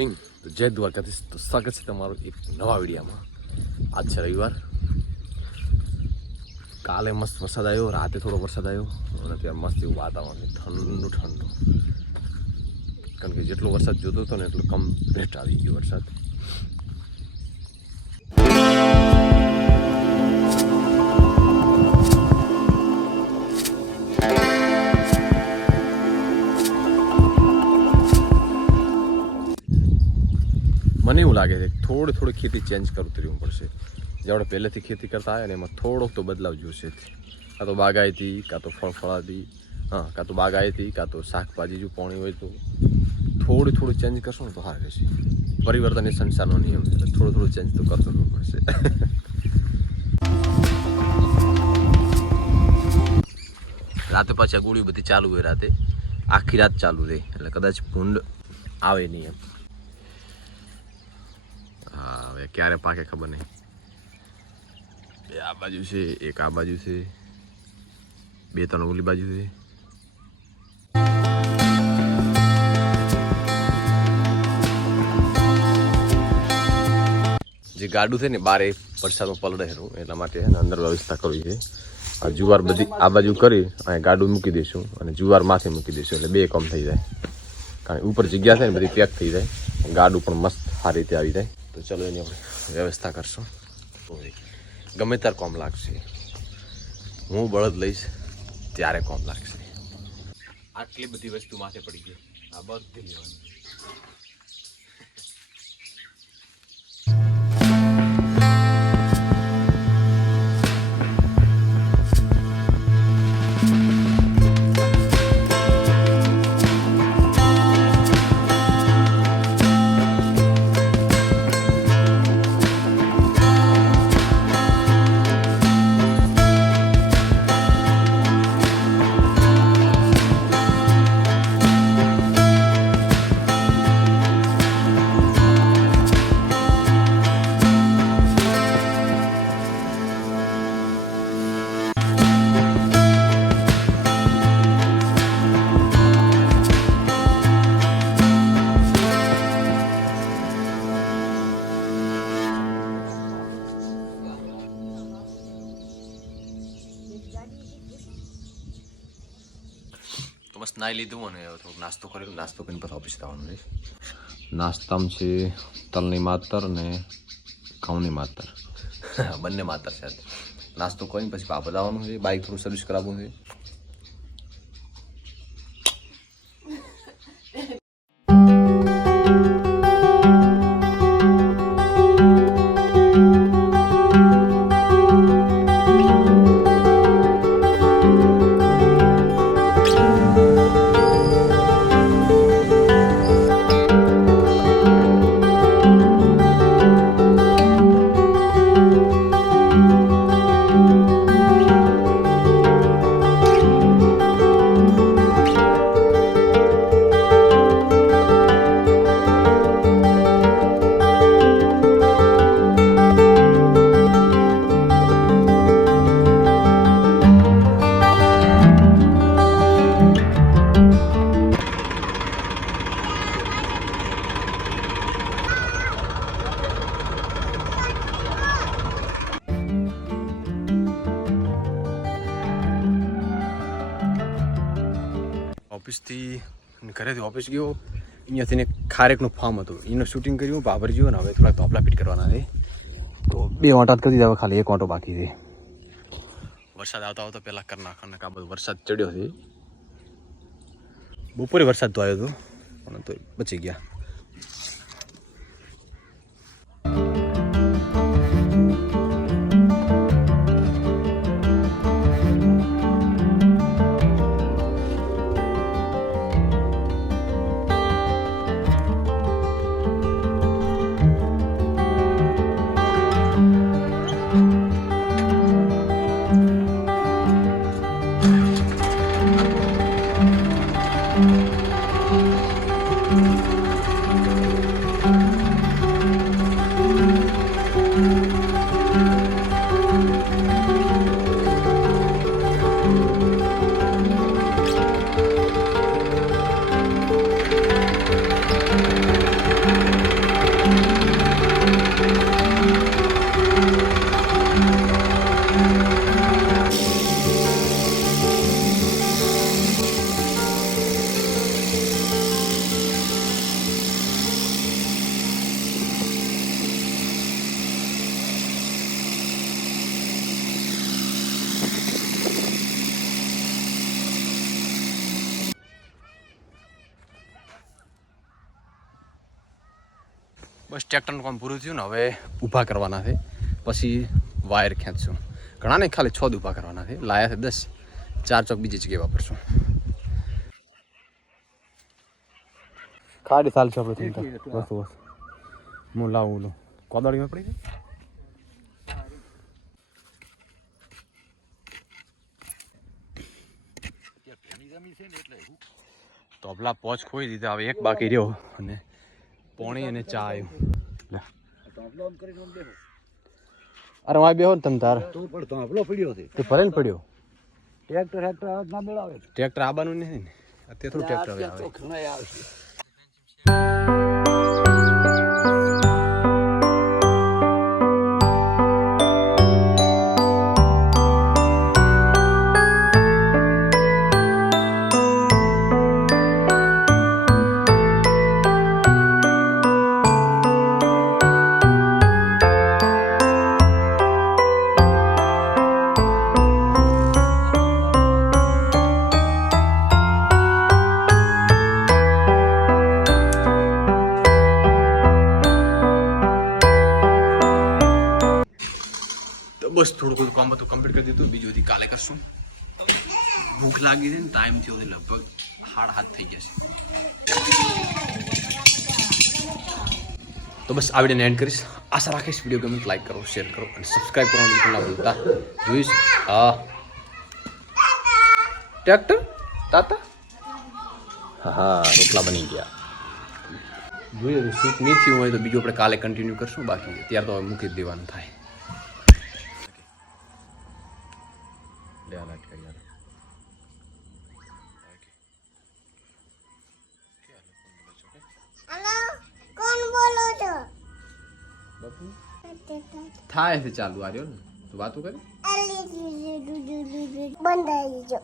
Morning. તો જય દ્વારકાધીશ. તો સ્વાગત છે તમારું એક નવા વિડીયોમાં. આજ છે રવિવાર. કાલે મસ્ત વરસાદ આવ્યો, રાતે થોડો વરસાદ આવ્યો અને અત્યારે મસ્ત એવું વાતાવરણ છે, ઠંડુ ઠંડુ. કારણ કે જેટલો વરસાદ જોતો હતો ને એટલો કમ્પ્લીટ આવી ગયો વરસાદ. મને એવું લાગે છે કે થોડી ખેતી ચેન્જ કરતું રહેવું પડશે. જે આપણે પહેલેથી ખેતી કરતા આવ્યા ને એમાં થોડોક તો બદલાવ જોશે. કાં તો બાગાયતી, કાં તો ફળફળાતી, કાં તો બાગાયતી, કાં તો શાકભાજી જો પાણી હોય તો થોડું ચેન્જ કરશો ને તો સારું રહેશે. પરિવર્તન એ સંસારનો નિયમ છે, એટલે થોડું ચેન્જ તો કરતું રહેવું પડશે. રાતે પાછી આ ગોળીઓ બધી ચાલુ હોય, રાતે આખી રાત ચાલુ રહે એટલે કદાચ ભૂંડ આવે નહીં એમ. હા, હવે ક્યારે પાકે ખબર નહીં. બે આ બાજુ છે, એક આ બાજુ છે, બે ત્રણ ઓલી બાજુ છે. જે ગાડું છે ને બારે વરસાદમાં પલળે હેરું, એટલા માટે અંદર વ્યવસ્થા કરવી છે. આ જુવાર બધી આ બાજુ કરી અને ગાડું મૂકી દઈશું અને જુવાર માથે મૂકી દઈશું એટલે બે કામ થઈ જાય. કારણ કે ઉપર જગ્યા છે ને બધી પેક થઈ જાય, ગાડું પણ મસ્ત સારી રીતે આવી જાય. તો ચલો એની આપણે વ્યવસ્થા કરશું. ગમે ત્યારે કોમ લાગશે. હું બળદ લઈશ ત્યારે કોમ લાગશે. આટલી બધી વસ્તુ માથે પડી ગઈ, આ બધી લેવાની. બસ નાઈ લીધું અને થોડોક નાસ્તો કર્યો. નાસ્તો કરીને પછી ઓફિસ જવાનું છે. નાસ્તામાં છે તલની માતર ને ઘઉંની માતર, બંને માતર છે. નાસ્તો કરીને પછી પાપા જવાનું છે, બાઇક થોડું સર્વિસ કરાવવું છે. ઓફિસથી ઘરેથી ઓફિસ ગયો, અહીંયાથી ખારેકનું ફાર્મ હતું, એનું શૂટિંગ કર્યું, બાબર ગયો. ને હવે થોડા તોપલા ફિટ કરવાના છે. તો 2 વાંટા કરી દીધા, હવે ખાલી 1 વાંટો બાકી છે. વરસાદ આવતા પહેલાં કરી નાખવાના. આ બધો વરસાદ ચડ્યો છે. બપોરે વરસાદ તો આવ્યો હતો પણ તો બચી ગયા. બસ ટ્રેક્ટરનું કામ પૂરું થયું ને હવે ઊભા કરવાના છે, પછી વાયર ખેંચશું. ઘણા નહીં, ખાલી 6 ઊભા કરવાના છે. લાયા છે 10, 4 ચોક બીજી જગ્યાએ વાપરશું. ખાડી ચાલશે આપણે ચિંતા. બસ હું લાવું લો કોદાળીમાં પડી ગઈ. તો આપલા પોચ ખોઈ દીધા. હવે એક બાકી રહ્યો અને પોણી અને ચા આવ્યું. અરે વાય બેહો ને તમે તાર તો પડ્યો છે તે ભલે ને પડ્યો. ટ્રેક્ટર ના મેળાવે. ટ્રેક્ટર આબાનું નથી ને અત્યારે થોડું ટ્રેક્ટર હવે આવે. બસ થોડું કામ હતું, કમ્પ્લીટ કરી દીધું. બીજું બધી કાલે કરશું. ભૂખ લાગી છે ને ટાઈમ થયો છે, લગભગ 7:30 થઈ ગયા છે. તો બસ આ વિડીયોને એન્ડ કરીશ. આશા રાખીશ વિડીયો ગમે તો લાઈક કરો, શેર કરો અને સબસ્ક્રાઈબ કરવાનું બિલકુલ ના ભૂલતા. જોઈશ ટ્રેક્ટર તાતા હા રોટલા બની ગયા. જોઈએ શૂટ નહીં થયું હોય તો બીજું આપણે કાલે કન્ટિન્યુ કરશું. બાકી અત્યારે તો હવે મૂકી જ દેવાનું થાય. થાય છે ચાલુ આર્યો ને તું વાતો કરે બંધ આવી જો.